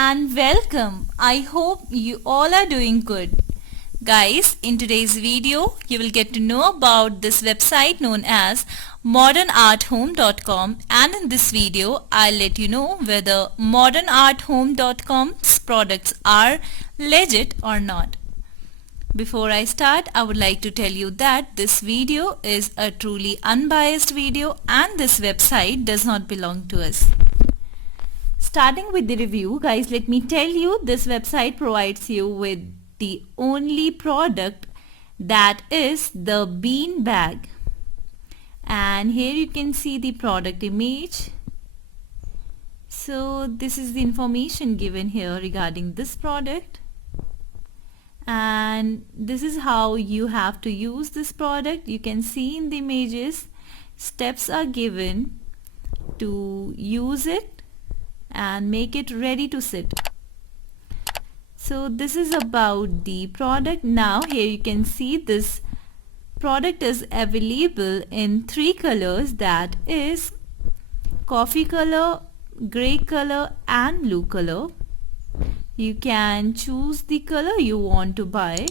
and welcome. I hope you all are doing good. Guys, in today's video, you will get to know about this website known as modernarthome.com, and in this video, I'll let you know whether modernarthome.com's products are legit or not. Before I start, I would like to tell you that this video is a truly unbiased video and this website does not belong to us. Starting with the review, guys, let me tell you this website provides you with the only product, that is the bean bag. And here you can see the product image. So this is the information given here regarding this product. And this is how you have to use this product. You can see in the images, steps are given to use it and make it ready to sit. So this is about the product. Now here you can see this product is available in 3 colors, that is coffee color, gray color and blue color. You can choose the color you want to buy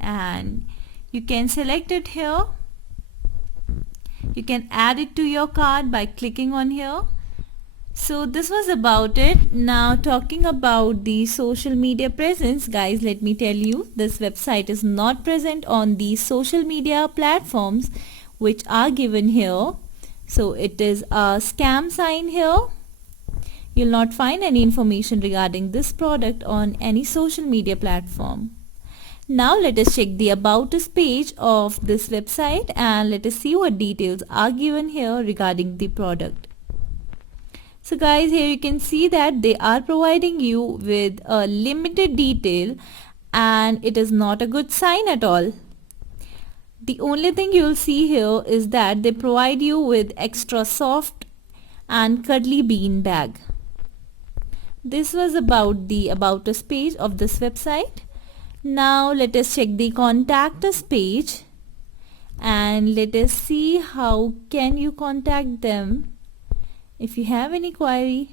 and you can select it here. You can add it to your cart by clicking on here. So this was about it. Now talking about the social media presence, guys, let me tell you this website is not present on the social media platforms which are given here. So it is a scam sign here. You'll not find any information regarding this product on any social media platform. Now let us check the About Us page of this website and let us see what details are given here regarding the product. So guys, here you can see that they are providing you with a limited detail and it is not a good sign at all. The only thing you'll see here is that they provide you with extra soft and cuddly bean bag. This was about the About Us page of this website. Now let us check the Contact Us page and let us see how can you contact them if you have any query.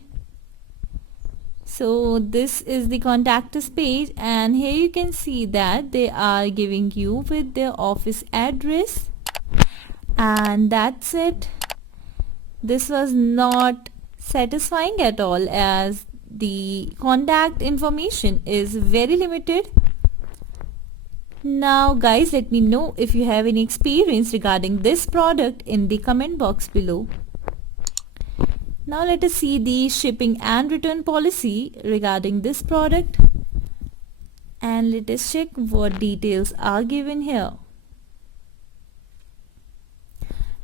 So this is the Contact Us page and here you can see that they are giving you with their office address, and that's it. This was not satisfying at all as the contact information is very limited. Now guys, let me know if you have any experience regarding this product in the comment box below. Now let us see the shipping and return policy regarding this product and let us check what details are given here.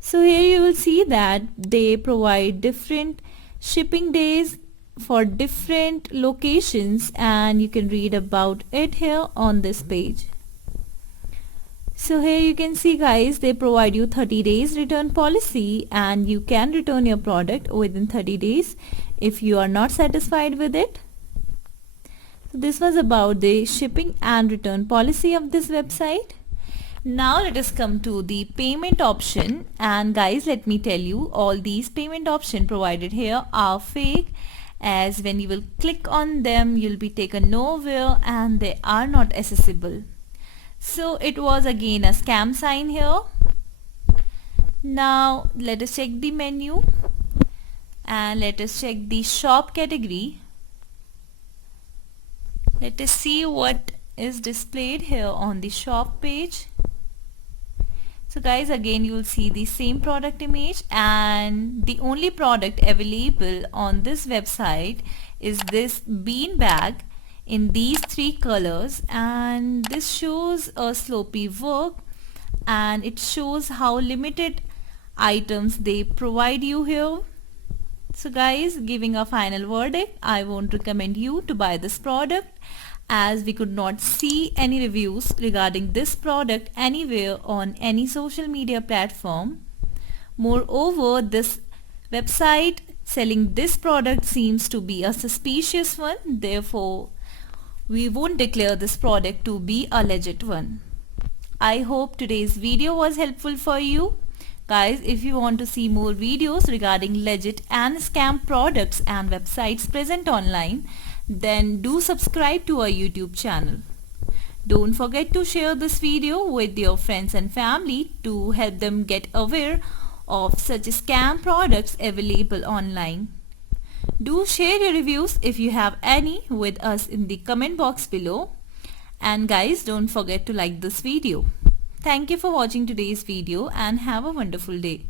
So here you will see that they provide different shipping days for different locations and you can read about it here on this page. So here you can see, guys, they provide you 30 days return policy and you can return your product within 30 days if you are not satisfied with it. So this was about the shipping and return policy of this website. Now let us come to the payment option, and guys, let me tell you all these payment options provided here are fake, as when you will click on them you'll be taken nowhere and they are not accessible. So it was again a scam sign here. Now let us check the menu and let us check the shop category. Let us see what is displayed here on the shop page. So guys, again you will see the same product image and the only product available on this website is this bean bag in these 3 colors, and this shows a sloppy work and it shows how limited items they provide you here. So guys, giving a final verdict, I won't recommend you to buy this product as we could not see any reviews regarding this product anywhere on any social media platform. Moreover, this website selling this product seems to be a suspicious one, therefore we won't declare this product to be a legit one. I hope today's video was helpful for you. Guys, if you want to see more videos regarding legit and scam products and websites present online, then do subscribe to our YouTube channel. Don't forget to share this video with your friends and family to help them get aware of such scam products available online. Do share your reviews if you have any with us in the comment box below. And guys, don't forget to like this video. Thank you for watching today's video and have a wonderful day.